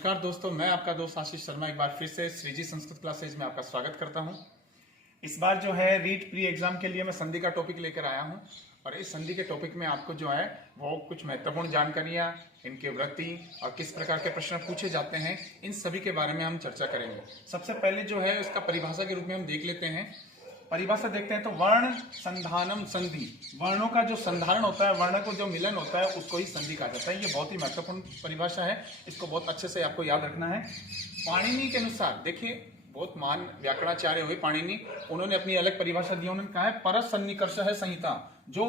नमस्कार दोस्तों, मैं आपका दोस्त आशीष शर्मा एक बार फिर से श्रीजी संस्कृत क्लासेज में आपका स्वागत करता हूं। इस बार जो है रीट प्री एग्जाम के लिए मैं संधि का टॉपिक लेकर आया हूं और इस संधि के टॉपिक में आपको जो है वो कुछ महत्वपूर्ण जानकारियां, इनके वृत्ति और किस प्रकार के प्रश्न पूछे जाते हैं, इन सभी के बारे में हम चर्चा करेंगे। सबसे पहले जो है इसका परिभाषा के रूप में हम देख लेते हैं। परिभाषा देखते हैं तो वर्ण संधानम संधि, वर्णों का जो संधारण होता है, वर्ण को जो मिलन होता है उसको ही संधि कहा जाता है। ये बहुत ही महत्वपूर्ण परिभाषा है, इसको बहुत अच्छे से आपको याद रखना है। पाणिनि के अनुसार देखिए, बहुत महान व्याकरणाचार्य हुए पाणिनि, उन्होंने अपनी अलग परिभाषा दी। उन्होंने कहा है परसन्निकर्ष है संहिता, जो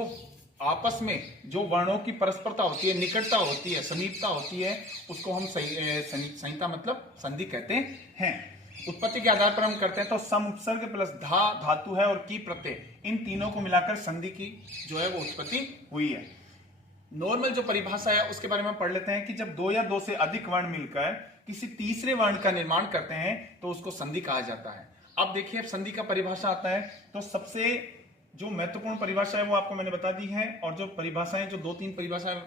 आपस में जो वर्णों की परस्परता होती है, निकटता होती है, समीपता होती है, उसको हम संहिता मतलब संधि कहते हैं। उत्पत्ति के आधार पर हम करते हैं तो सम उपसर्ग प्लस धा धातु है और की प्रत्यय, इन तीनों को मिलाकर संधि की जो है वो उत्पत्ति हुई है। नॉर्मल जो परिभाषा है उसके बारे में हम पढ़ लेते हैं कि जब दो या दो से अधिक वर्ण मिलकर किसी तीसरे वर्ण का निर्माण करते हैं तो उसको संधि कहा जाता है। अब देखिए, अब संधि का परिभाषा आता है तो सबसे जो महत्वपूर्ण परिभाषा है वो आपको मैंने बता दी है, और जो परिभाषाएं, जो दो तीन परिभाषाएं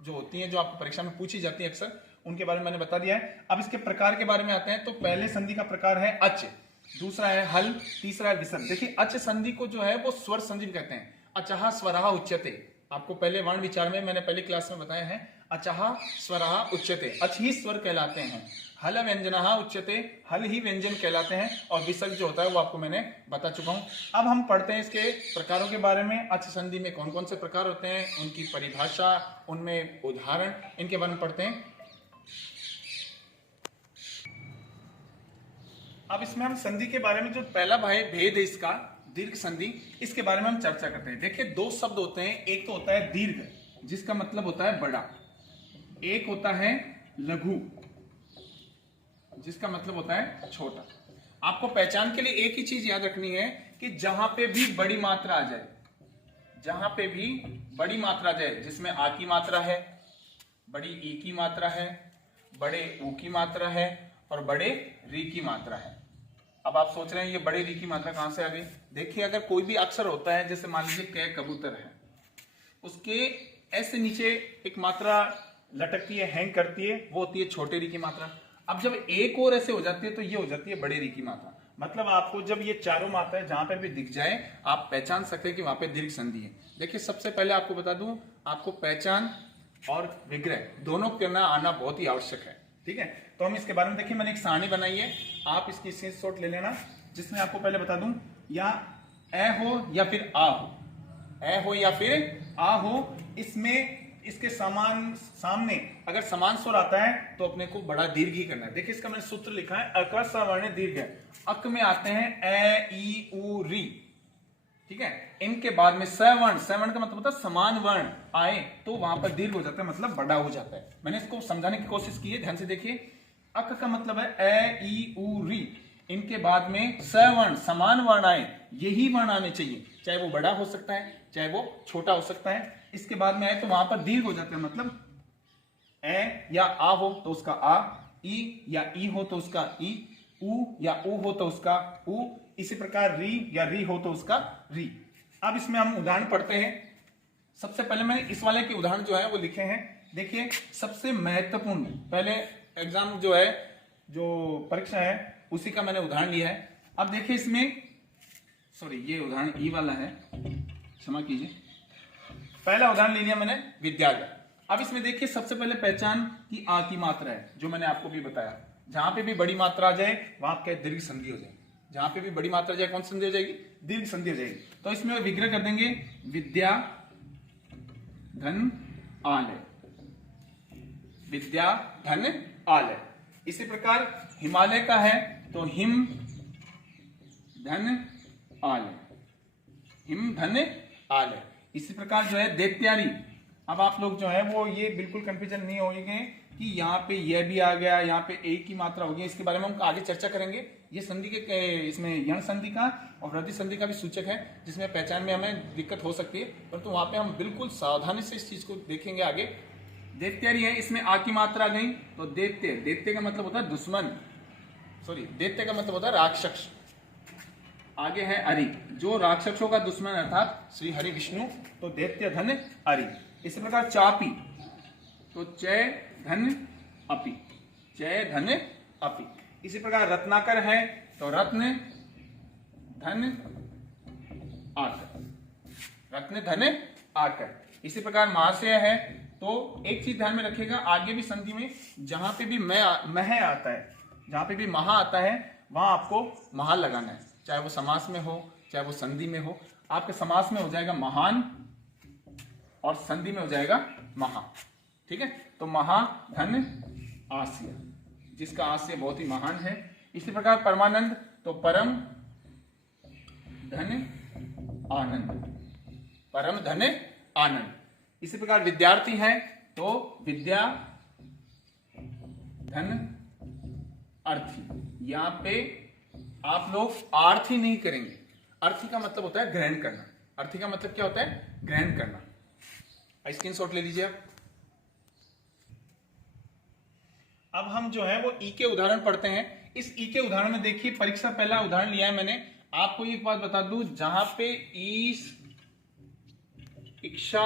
जो होती हैं, जो आपको परीक्षा में पूछी जाती है अक्सर, उनके बारे में मैंने बता दिया है। अब इसके प्रकार के बारे में आते हैं तो पहले संधि का प्रकार है अच, दूसरा है हल, तीसरा है विसर्ग। देखिए, अच संधि को जो है वो स्वर संधि कहते हैं। अचहा स्वरहा उच्यते, आपको पहले वर्ण विचार में मैंने पहली क्लास में बताया है। अचहा स्वरहा उच्यते, अच ही स्वर कहलाते हैं। हल व्यंजनहा उच्यते, हल ही व्यंजन कहलाते हैं। और विसर्ग जो होता है वो आपको मैंने बता चुका हूं। अब हम पढ़ते हैं इसके प्रकारों के बारे में। अच संधि में कौन कौन से प्रकार होते हैं, उनकी परिभाषा, उनमें उदाहरण, इनके बारे में पढ़ते हैं। अब इसमें हम संधि के बारे में जो पहला भेद है इसका, दीर्घ संधि, इसके बारे में हम चर्चा करते हैं। देखिए, दो शब्द होते हैं, एक तो होता है दीर्घ जिसका मतलब होता है बड़ा, एक होता है लघु जिसका मतलब होता है छोटा। आपको पहचान के लिए एक ही चीज याद रखनी है कि जहां पे भी बड़ी मात्रा आ जाए, जहां पे भी बड़ी मात्रा आ जाए, जिसमें आ की मात्रा है, बड़ी ई की मात्रा है, बड़े ऊ की मात्रा है और बड़े री की मात्रा है। अब आप सोच रहे हैं ये बड़े री की मात्रा कहां से आ गई। देखिए, अगर कोई भी अक्षर होता है, जैसे मान लीजिए क कबूतर है, उसके ऐसे नीचे एक मात्रा लटकती है, हैंग करती है, वो होती है छोटे री की मात्रा। अब जब एक और ऐसे हो जाती है तो ये हो जाती है बड़े री की मात्रा। मतलब आपको जब ये चारों मात्राएं जहां पे भी दिख जाए, आप पहचान सकते हैं कि वहां पे दीर्घ संधि है। देखिए, सबसे पहले आपको बता दूं, आपको पहचान और विग्रह दोनों करना आना बहुत ही आवश्यक है। ठीक है, तो हम इसके बारे में देखिए, मैंने एक सारणी बनाई है, आप इसकी स्क्रीनशॉट ले लेना, जिसमें आपको पहले बता दूं, या ए हो या फिर आ हो, ए हो या फिर आ हो, इसमें इसके सामने अगर समान स्वर आता है तो अपने को बड़ा दीर्घ ही करना है। देखिए, इसका मैंने सूत्र लिखा है, अक सवर्ण दीर्घ है। अक में आते हैं ए ई उ री, ठीक है। इनके बाद में सवर्ण, सवर्ण का मतलब होता है समान वर्ण आए तो वहां पर दीर्घ हो जाता है, मतलब बड़ा हो जाता है। मैंने इसको समझाने की कोशिश की है, ध्यान से देखिए। अक का मतलब है ए ई उ री, इनके बाद में सवर्ण समान वर्ण आए, यही वर्ण आने चाहिए, चाहे वो बड़ा हो सकता है चाहे वो छोटा हो सकता है। इसके बाद में आए तो वहां पर दीर्घ हो जाता है, मतलब ए या आ हो तो उसका आ, ई या ई हो तो उसका ई, उ या उ हो तो उसका उ, इसी प्रकार री या री हो तो उसका री। अब इसमें हम उदाहरण पढ़ते हैं। सबसे पहले मैंने इस वाले के उदाहरण जो है वो लिखे हैं। देखिए, सबसे महत्वपूर्ण, पहले एग्जाम जो है, जो परीक्षा है, उसी का मैंने उदाहरण लिया है। अब देखिए इसमें, सॉरी ये उदाहरण ई वाला है, क्षमा कीजिए, पहला उदाहरण ले लिया मैंने विद्यालय। अब इसमें देखिए, सबसे पहले पहचान की आ की मात्रा है, जो मैंने आपको भी बताया, जहां पे भी बड़ी मात्रा आ जाए वहां क्या दीर्घ संधि हो जाएगी। जहां पे भी बड़ी मात्रा जाए कौन संधि हो जाएगी, दीर्घ संधि हो जाएगी। तो इसमें विग्रह कर देंगे, विद्या धन आलय, विद्या धन आलय। इसी प्रकार हिमालय का है तो हिम धन आलय, हिम धन आलय। इसी प्रकार जो है दैत्यारी। अब आप लोग जो है वो ये बिल्कुल कंफ्यूजन नहीं होंगे कि यहाँ पे यह भी आ गया, यहाँ पे एक की मात्रा होगी, इसके बारे में हम आगे चर्चा करेंगे। ये संधि के इसमें यण संधि का और वृद्धि संधि का भी सूचक है, जिसमें पहचान में हमें दिक्कत हो सकती है, परंतु वहां पे हम बिल्कुल सावधानी से इस चीज को देखेंगे आगे। दैत्यारी है, इसमें आ की मात्रा आ गई तो दैत्य, दैत्य का मतलब होता है दुश्मन, सॉरी दैत्य का मतलब होता है राक्षस। आगे है अरि, जो राक्षसों का दुश्मन अर्थात श्री हरि विष्णु, तो दैत्य धन अरि। इसी प्रकार चापी, तो चय धन अपि, जय धन अपि। इसी प्रकार रत्नाकर है तो रत्न धन आकर, रत्न धन आकर। इसी प्रकार महाशय है तो एक चीज ध्यान में रखिएगा, आगे भी संधि में जहां पे भी मह आता है, जहां पे भी महा आता है वहां आपको महा लगाना है, चाहे वो समास में हो चाहे वो संधि में हो। आपके समास में हो जाएगा महान और संधि में हो जाएगा महा। ठीक है, तो महा धन आस्य, जिसका आस्य बहुत ही महान है। इसी प्रकार परमानंद तो परम धन आनंद, परम धन आनंद। इसी प्रकार विद्यार्थी है तो विद्या धन अर्थी। यहां पे आप लोग आर्थी नहीं करेंगे, अर्थी का मतलब होता है ग्रहण करना, अर्थी का मतलब क्या होता है ग्रहण करना। स्क्रीनशॉट ले लीजिए आप। अब हम जो है वो ई के उदाहरण पढ़ते हैं। इस ई के उदाहरण में देखिए, परीक्षा पहला उदाहरण लिया है मैंने। आपको एक बात बता दूं, जहां पे ईश, इक्षा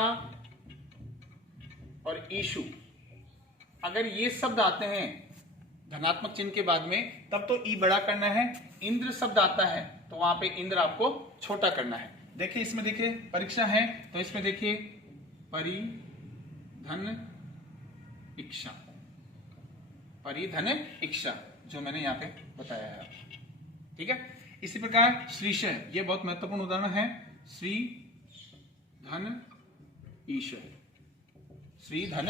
और ईशु अगर ये शब्द आते हैं धनात्मक चिन्ह के बाद में, तब तो ई बड़ा करना है। इंद्र शब्द आता है तो वहां पे इंद्र आपको छोटा करना है। देखिए इसमें देखिए परीक्षा है तो इसमें देखिए परिधन इक्षा, परिधन इक्षा जो मैंने यहाँ पे बताया है। ठीक है, इसी प्रकार श्रीशय, ये बहुत महत्वपूर्ण उदाहरण है। श्री धन ईशय, श्री धन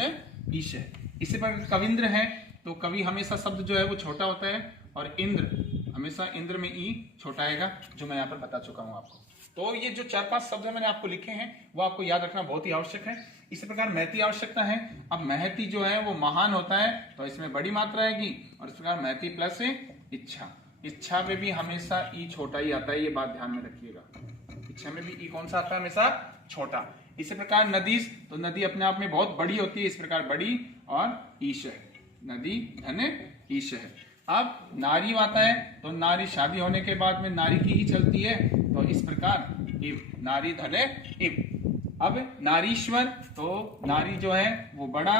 ईशय। इसी प्रकार कविंद्र है तो कवि हमेशा शब्द जो है वो छोटा होता है और इंद्र हमेशा इंद्र में ई छोटा आएगा, जो मैं यहाँ पर बता चुका हूं आपको। तो ये जो 4-5 शब्द मैंने आपको लिखे हैं वो आपको याद रखना बहुत ही आवश्यक है। इसी प्रकार महती आवश्यकता है। अब महती जो है वो महान होता है तो इसमें बड़ी मात्रा आएगी, और इस प्रकार महती प्लस इच्छा, इच्छा में भी हमेशा ई छोटा ही आता है, ये बात ध्यान में रखिएगा। इच्छा में भी ई कौन सा आता है हमेशा छोटा। इसी प्रकार नदीस तो नदी अपने आप में बहुत बड़ी होती है, इस प्रकार बड़ी और ईश है, नदी धन ईश है। अब नारी आता है तो नारी शादी होने के बाद में नारी की ही चलती है, तो इस प्रकार इव, नारी धन इव। अब नारीश्वर तो नारी जो है वो बड़ा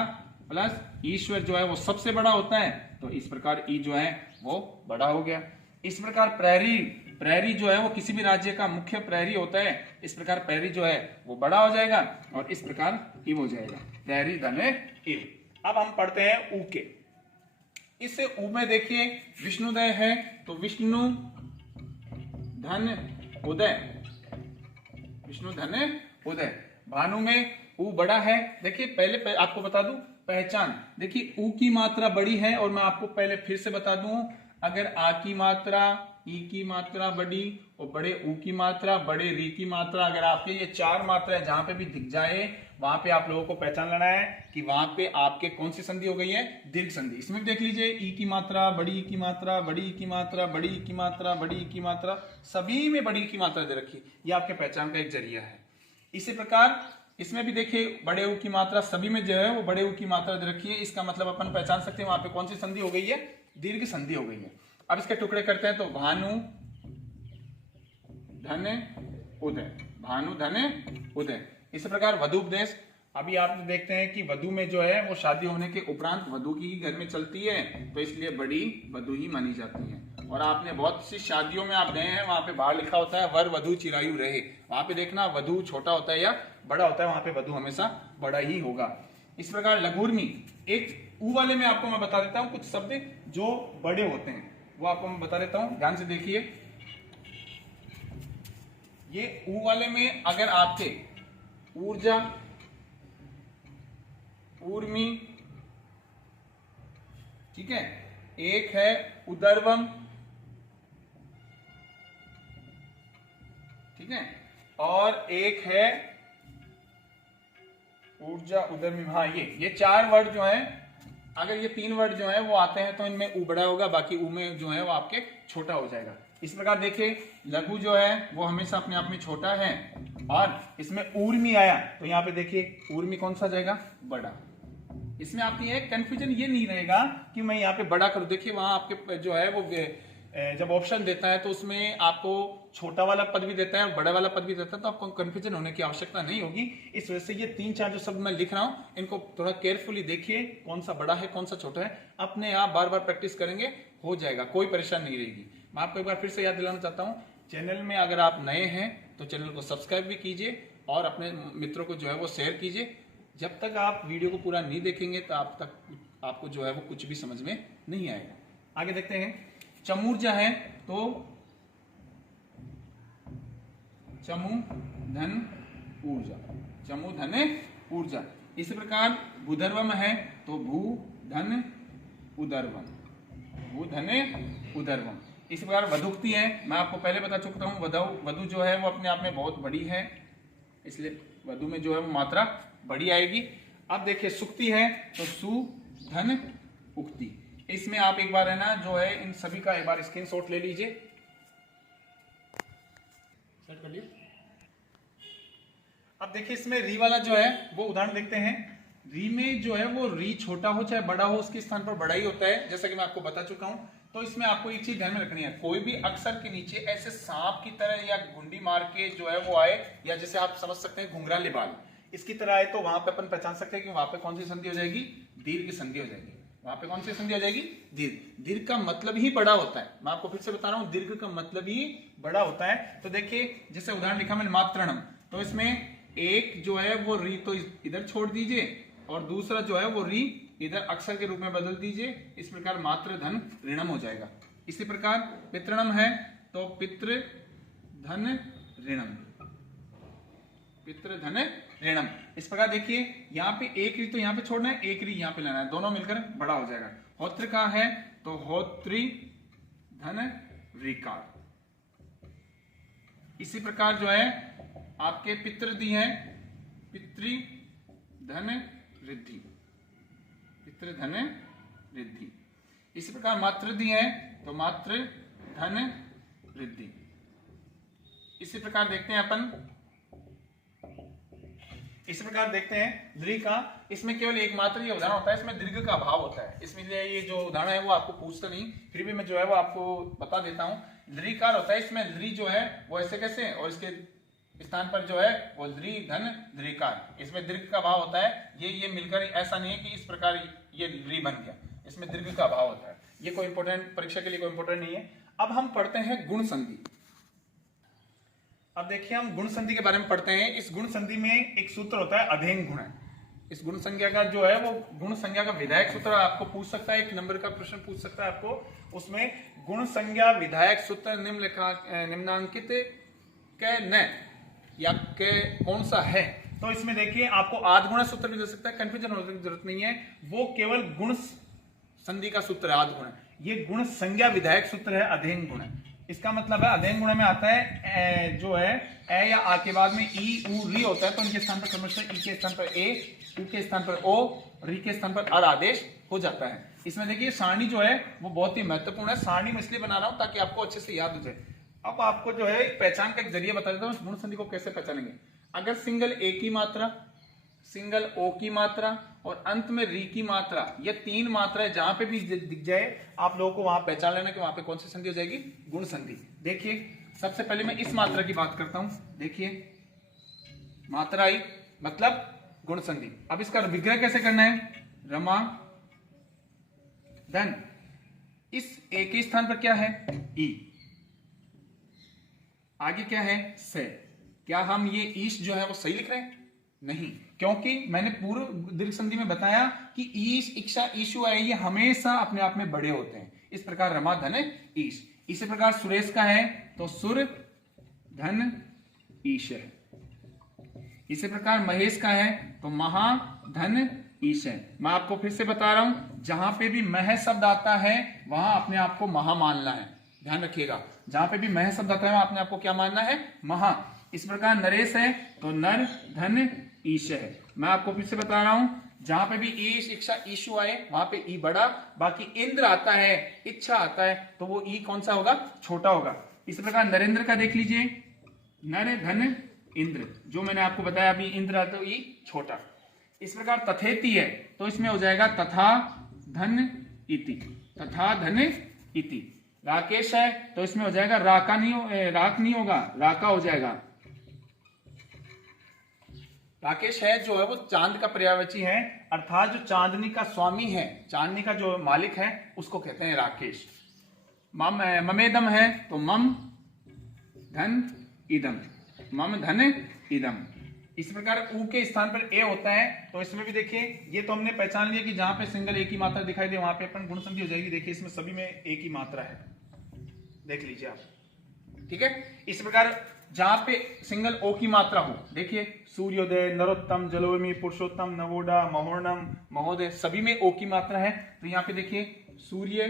प्लस ईश्वर जो है वो सबसे बड़ा होता है, तो इस प्रकार ई जो है वो बड़ा हो गया। इस प्रकार प्रहरी, प्रहरी जो है वो किसी भी राज्य का मुख्य प्रहरी होता है, इस प्रकार प्रहरी जो है वो बड़ा हो जाएगा और इस प्रकार इव हो जाएगा, प्रहरी धन इव। अब हम पढ़ते हैं ऊ के। इस ऊ में देखिए विष्णुदय है तो विष्णु धन उदय, विष्णु धन उदय। भानु में ऊ बड़ा है। देखिए पहले आपको बता दूं पहचान, देखिए ऊ की मात्रा बड़ी है, और मैं आपको पहले फिर से बता दूं, अगर आ की मात्रा, ई की मात्रा बड़ी और बड़े ऊ की मात्रा, बड़े री की मात्रा, अगर आपके ये 4 मात्रा जहां पे भी दिख जाए वहां पे आप लोगों को पहचान लेना है कि वहां पे आपके कौन सी संधि हो गई है, दीर्घ संधि। इसमें देख लीजिए ई की मात्रा, बड़ी ई की मात्रा, बड़ी ई की मात्रा, बड़ी ई की मात्रा, बड़ी ई की मात्रा, सभी में बड़ी ई की मात्रा दे रखी, ये आपके पहचान का एक जरिया है। इसी प्रकार इसमें भी देखिए बड़े ऊ की मात्रा, सभी में जो है वो बड़े ऊ की मात्रा दे रखी है, इसका मतलब अपन पहचान सकते हैं वहां पे कौन सी संधि हो गई है, दीर्घ संधि हो गई है। अब इसके टुकड़े करते हैं तो भानु धन उदय, भानु धन उदय। इसी प्रकार वधूपदेश, अभी आप देखते हैं कि वधु में जो है वो शादी होने के उपरांत वधु की ही घर में चलती है, तो इसलिए बड़ी वधु ही मानी जाती है। और आपने बहुत सी शादियों में आप गए हैं, वहां पे बाहर लिखा होता है वर वधु चिरायु रहे, वहां पे देखना वधु छोटा होता है या बड़ा होता है, वहां पे वधु हमेशा बड़ा ही होगा। इस प्रकार लघुर्मी, एक ऊ वाले में आपको मैं बता देता हूं कुछ शब्द जो बड़े होते हैं, वो आपको मैं बता देता हूं, ध्यान से देखिए। ये ऊ वाले में अगर आपके ऊर्जा, ऊर्मी, ठीक है, एक है उदर्वम, ठीक है, और एक है ऊर्जा उदर्मी। हाँ, ये 4 वर्ड जो है, अगर ये 3 वर्ड जो है वो आते हैं तो इनमें ऊ बड़ा होगा, बाकी ऊ में जो है वो आपके छोटा हो जाएगा। इस प्रकार देखिए लघु जो है वो हमेशा अपने आप में छोटा है, और इसमें ऊर्मी आया तो यहाँ पे देखिए ऊर्मी कौन सा जाएगा, बड़ा। इसमें आपकी एक कंफ्यूजन ये नहीं रहेगा कि मैं यहाँ पे बड़ा करूं। देखिए वहां आपके जो है वो जब ऑप्शन देता है तो उसमें आपको छोटा वाला पद भी देता है और बड़ा वाला पद भी देता है, तो आपको कंफ्यूजन होने की आवश्यकता नहीं होगी। इस वजह से ये 3-4 जो शब्द मैं लिख रहा हूं इनको थोड़ा केयरफुली देखिए, कौन सा बड़ा है कौन सा छोटा है। अपने आप बार बार प्रैक्टिस करेंगे, हो जाएगा, कोई परेशानी नहीं रहेगी। मैं आपको एक बार फिर से याद दिलाना चाहता हूँ, चैनल में अगर आप नए हैं तो चैनल को सब्सक्राइब भी कीजिए और अपने मित्रों को जो है वो शेयर कीजिए। जब तक आप वीडियो को पूरा नहीं देखेंगे तो आपको जो है वो कुछ भी समझ में नहीं आएगा। आगे देखते हैं, चमूर्जा है तो चमू धन ऊर्जा, चमू धन ऊर्जा। इसी प्रकार भूधर्वम है तो भू धन उदर्वम, भू धन उदर्वम। इसी प्रकार वधुक्ति है, मैं आपको पहले बता चुका हूं, वधु जो है वो अपने आप में बहुत बड़ी है, इसलिए वधु में जो है वो मात्रा बड़ी आएगी। अब देखिए सुक्ति है तो सु धन उक्ति। इसमें आप एक बार है ना जो है इन सभी का एक बार स्क्रीनशॉट ले लीजिए, सेट कर लिए। अब देखिए इसमें री वाला जो है वो उदाहरण देखते हैं। री में जो है वो री छोटा हो चाहे बड़ा हो उसके स्थान पर बड़ा ही होता है, जैसा कि मैं आपको बता चुका हूं। तो इसमें आपको एक चीज ध्यान में रखनी है, कोई भी अक्षर के नीचे ऐसे सांप की तरह या गुंडी मार के जो है वो आए, या जैसे आप समझ सकते हैं घुंघराले बाल इसकी तरह आए, तो वहां पे अपन पहचान सकते हैं कि वहां पे कौन सी संधि हो जाएगी, दीर्घ संधि हो जाएगी। वहां पे कौन सी संधि हो जाएगी, दीर्घ। दीर्घ का मतलब ही बड़ा होता है, मैं आपको फिर से बता रहा हूं, दीर्घ का मतलब ही बड़ा होता है। तो देखिए जैसे उदाहरण लिखा मैंने मात्रणम, तो इसमें एक जो है वो री तो इधर छोड़ दीजिए और दूसरा जो है वो री इधर अक्षर के रूप में बदल दीजिए, इस प्रकार मात्र धन ऋणम हो जाएगा। इसी प्रकार पितृणम है तो पितृ धन ऋणम, पितृ धन ऋणम। इस प्रकार देखिए यहाँ पे एक री तो यहाँ पे छोड़ना है, एक री यहाँ पे लेना है, दोनों मिलकर बड़ा हो जाएगा। होत्र का है तो होत्री धन ऋकार। इसी प्रकार जो है आपके पितृदि है, पितृ धन रिद्धि, पितृ धन रिद्धि। इसी प्रकार मातृदि है तो मातृ धन रिद्धि। इसी प्रकार देखते हैं अपन, इसी प्रकार देखते हैं दीर्घ का। इसमें केवल एक मात्र ये उदाहरण होता है, इसमें दीर्घ का अभाव होता है, इसमें ये जो उदाहरण है वो आपको पूछता नहीं, फिर भी मैं जो है वो आपको बता देता हूँ। दीर्घकार होता है, इसमें दीर्घ जो है वो ऐसे कैसे, और इसके स्थान पर जो है वो दीर्घ धन दीर्घकार। इसमें दीर्घ का अभाव होता है, ये मिलकर ऐसा नहीं है कि इस प्रकार ये री बन गया, इसमें दीर्घ का अभाव होता है। ये कोई इंपोर्टेंट, परीक्षा के लिए कोई इंपोर्टेंट नहीं है। अब हम पढ़ते हैं गुण संधि। अब देखिए हम गुण संधि के बारे में पढ़ते हैं। इस गुण संधि में एक सूत्र होता है अधेन गुण। इस गुण संज्ञा का जो है वो गुण संज्ञा का विधायक सूत्र आपको पूछ सकता है, एक नंबर का प्रश्न पूछ सकता है आपको। उसमें गुण संज्ञा विधायक सूत्र निम्नांकित के न या के कौन सा है, तो इसमें देखिए आपको आधगुणा सूत्र भी दे सकता है, कंफ्यूजन होने की जरूरत नहीं है। वो केवल गुण संधि का सूत्र है आधगुण, ये गुण संज्ञा विधायक सूत्र है अधेन गुण। इसका मतलब है अधेन गुण में आता है जो है ए या आ के बाद में ई उ री होता है, तो इनके स्थान पर क्रमशः ई के स्थान पर ए, उ के स्थान पर ओ, री के स्थान पर अर आदेश हो जाता है। इसमें देखिए सारणी जो है वो बहुत ही महत्वपूर्ण है। सारणी में इसलिए बना रहा हूं ताकि आपको अच्छे से याद हो जाए। अब आपको जो है पहचान का एक जरिया बता देता हूं गुण संधि को कैसे पहचानेंगे। अगर सिंगल ए की मात्रा, सिंगल ओ की मात्रा और अंत में री की मात्रा, ये तीन मात्राएं जहां पे भी दिख जाए आप लोगों को वहां पहचान लेना कि वहां पे कौन सी संधि हो जाएगी, गुण संधि। देखिए सबसे पहले मैं इस मात्रा की बात करता हूं। देखिए मात्रा आई मतलब गुण संधि। अब इसका विग्रह कैसे करना है, रमा धन, इस ए के स्थान पर क्या है ई, आगे क्या है से। क्या हम ये ईश जो है वो सही लिख रहे हैं, नहीं, क्योंकि मैंने पूर्व दीर्घ संधि में बताया कि ईश, इक्षा, ईशु आए ये हमेशा अपने आप में बड़े होते हैं। इस प्रकार रमा धन ईश। इसी प्रकार सुरेश का है तो सुर धन ईश है। इसी प्रकार महेश का है तो महा धन ईश है। मैं आपको फिर से बता रहा हूं, जहां पे भी मह शब्द आता है वहां अपने आप को महा मानना है, ध्यान रखिएगा। जहां पे भी मह शब्द आता है वहां अपने आप को क्या मानना है, महा। इस प्रकार नरेश है तो नर धन ईश है। मैं आपको फिर से बता रहा हूं, जहां पे भी ईश, इच्छा, ईशु आए वहां पे ई बड़ा, बाकी इंद्र आता है, इच्छा आता है तो वो ई कौन सा होगा, छोटा होगा। इस प्रकार नरेंद्र का देख लीजिए, नर धन इंद्र, जो मैंने आपको बताया अभी इंद्र आता तो ई छोटा। इस प्रकार तथेति है तो इसमें हो जाएगा तथा धन इति, तथा धन इति। राकेश है तो इसमें हो जाएगा राका नहीं, राक नहीं होगा, राका हो जाएगा। राकेश है जो है वो चांद का पर्यायवाची है, अर्थात जो चांदनी का स्वामी है, चांदनी का जो मालिक है उसको कहते हैं राकेश। ममेदम है तो मम धन इदम, मम धन इदम। इस प्रकार ऊ के स्थान पर ए होता है तो इसमें भी देखिए ये तो हमने पहचान लिया कि जहां पे सिंगल एक ही मात्रा दिखाई दे वहां पे अपन गुण संधि हो जाएगी। देखिए इसमें सभी में एक ही मात्रा है, देख लीजिए आप, ठीक है। इस प्रकार जहां पे सिंगल ओ की मात्रा हो, देखिए सूर्योदय, नरोत्तम, जलोर्मी, पुरुषोत्तम, नवोडा, महोर्णम, महोदय, सभी में ओ की मात्रा है। तो यहाँ पे देखिए सूर्य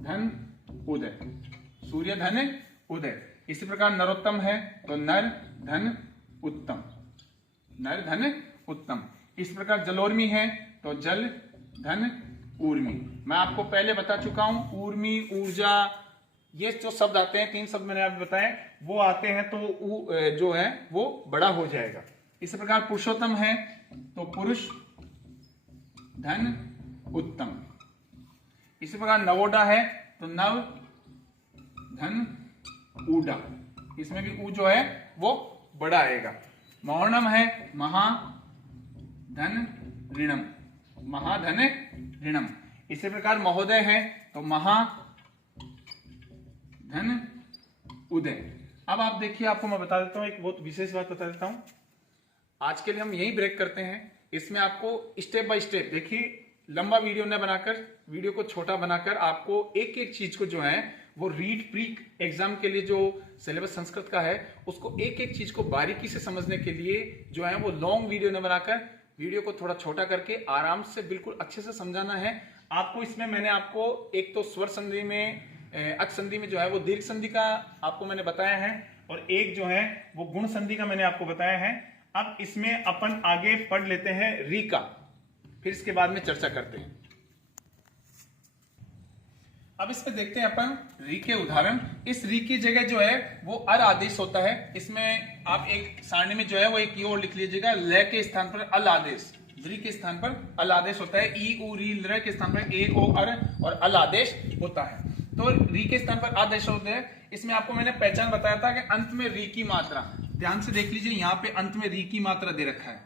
धन उदय, सूर्य धन उदय। इसी प्रकार नरोत्तम है तो नर धन उत्तम, नर धन उत्तम। इस प्रकार जलोर्मी है तो जल धन ऊर्मी। मैं आपको पहले बता चुका हूं, ऊर्मी, ऊर्जा, ये जो शब्द आते हैं, 3 शब्द मैंने आपको बताए, वो आते हैं तो जो है वो बड़ा हो जाएगा। इसी प्रकार पुरुषोत्तम है तो पुरुष धन उत्तम। इसी प्रकार नवोडा है तो नव धन ऊडा, इसमें भी ऊ जो है वो बड़ा आएगा। महोर्णम है महा धन ऋणम, महाधन ऋणम। इसी प्रकार महोदय है तो महा धन उदय। अब आप देखिए, आपको मैं बता देता हूं, एक बहुत विशेष बात बता देता हूं। आज के लिए हम यही ब्रेक करते हैं। इसमें आपको स्टेप बाय स्टेप, देखिए लंबा वीडियो न बनाकर, वीडियो को छोटा बनाकर आपको एक एक चीज को जो है वो रीड प्री एग्जाम के लिए जो सिलेबस संस्कृत का है उसको एक एक चीज को बारीकी से समझने के लिए जो है वो लॉन्ग वीडियो न बनाकर वीडियो को थोड़ा छोटा करके आराम से बिल्कुल अच्छे से समझाना है आपको। इसमें मैंने आपको एक तो स्वर संधि में, अच संधि में जो है वो दीर्घ संधि का आपको मैंने बताया है, और एक जो है वो गुण संधि का मैंने आपको बताया है। अब इसमें अपन आगे पढ़ लेते हैं री का, फिर इसके बाद में चर्चा करते हैं। अब इसमें देखते हैं अपन री के उदाहरण। इस री की जगह जो है वो अर आदेश होता है। इसमें आप एक सारणी में जो है वो एक की ओर लिख लीजिएगा, ल के स्थान पर अल आदेश, री के स्थान पर अल आदेश होता है। ई उ री ल के स्थान पर ए ओ अर और अल आदेश होता है। तो री के स्थान पर आदेश होते हैं। इसमें आपको मैंने पहचान बताया था कि अंत में री की मात्रा, ध्यान से देख लीजिए, यहाँ पे अंत में री की मात्रा दे रखा है,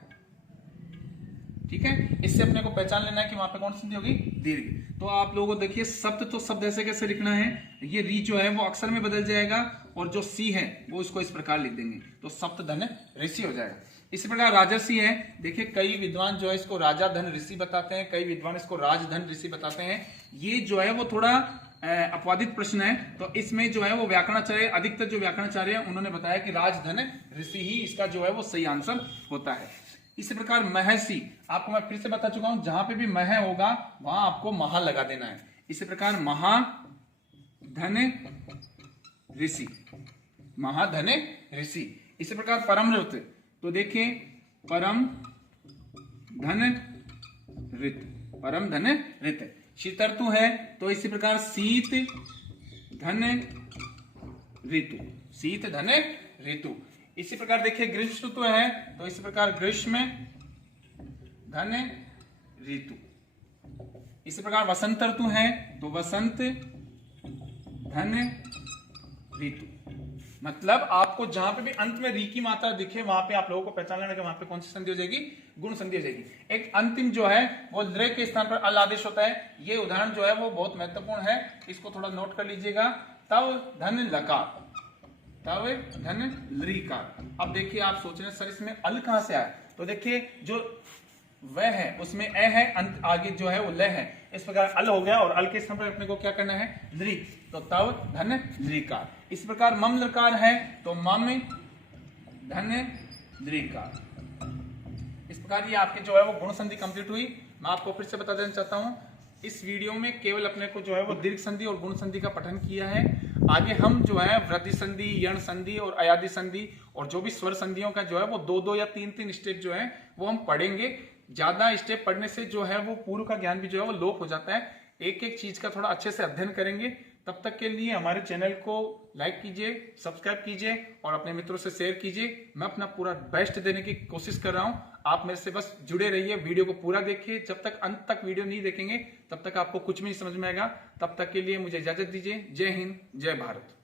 ठीक है। इससे अपने को पहचान लेना है कि वहां पे कौन सी संधि होगी, दीर्घ। तो आप लोगों को देखिए शब्द तो शब्द ऐसे कैसे लिखना है, ये री जो है वो अक्षर में बदल जाएगा और जो सी है वो इसको इस प्रकार लिख देंगे तो सप्त धन ऋषि हो जाएगा। इसी प्रकार राजसी है, देखिए कई विद्वान जो है इसको राजा धन ऋषि बताते हैं, कई विद्वान इसको राजधन ऋषि बताते हैं। ये जो है वो थोड़ा अपवादित प्रश्न है, तो इसमें जो है वो व्याकरणाचार्य, अधिकतर जो व्याकरणाचार्य है उन्होंने बताया कि राजधन ऋषि ही इसका जो है वो सही आंसर होता है। इसी प्रकार महसी, आपको मैं फिर से बता चुका हूं, जहां पे भी मह होगा वहां आपको महा लगा देना है। इसी प्रकार महाधन ऋषि, महाधन ऋषि। इसी प्रकार परम ऋत, तो देखिए परम धन ऋत, परम धन ऋत। शीतर्तु है तो इसी प्रकार शीत धन ऋतु, शीत धन ऋतु। इसी प्रकार देखिए ग्रीष्म ऋतु है तो इसी प्रकार ग्रीष्म धन ऋतु। इसी प्रकार वसंत ऋतु है तो वसंत धन ऋतु। मतलब आपको जहां पे भी अंत में री की मात्रा दिखे वहां पे आप लोगों को पहचान लेना कि वहां पे कौन सी संधि हो जाएगी, गुण संधि हो जाएगी। एक अंतिम जो है वो ल के स्थान पर अल आदेश होता है। ये उदाहरण जो है वो बहुत महत्वपूर्ण है, इसको थोड़ा नोट कर लीजिएगा। तब धन लकार, तब धन लृकार। अब देखिए आप सोच रहे हैं सर इसमें अल कहां से आया, तो देखिए जो वह है उसमें ए है, अंत आगे जो है वो ल है, इस प्रकार अल हो गया और अल के स्थान पर अपने को क्या करना है, लृ, तो तब धन लृकार। इस प्रकार मम लकार है तो मम धन लृकार। इस प्रकार ये आपके जो है वो गुण संधि कंप्लीट हुई। मैं आपको फिर से बता देना चाहता हूं, इस वीडियो में केवल अपने को जो है वो दीर्घ संधि और गुण संधि का पठन किया है। आगे हम जो है वृद्धि संधि, यण संधि और अयादि संधि और जो भी स्वर संधियों का जो है वो 2-2 या 3-3 स्टेप जो है वो हम पढ़ेंगे। ज्यादा स्टेप पढ़ने से जो है वो पूर्व का ज्ञान भी जो है वो लोप हो जाता है। एक एक चीज का थोड़ा अच्छे से अध्ययन करेंगे तब तक के लिए हमारे चैनल को लाइक कीजिए, सब्सक्राइब कीजिए और अपने मित्रों से शेयर कीजिए। मैं अपना पूरा बेस्ट देने की कोशिश कर रहा हूं, आप मेरे से बस जुड़े रहिए, वीडियो को पूरा देखिए। जब तक अंत तक वीडियो नहीं देखेंगे तब तक आपको कुछ भी नहीं समझ में आएगा। तब तक के लिए मुझे इजाजत दीजिए। जय हिंद, जय भारत।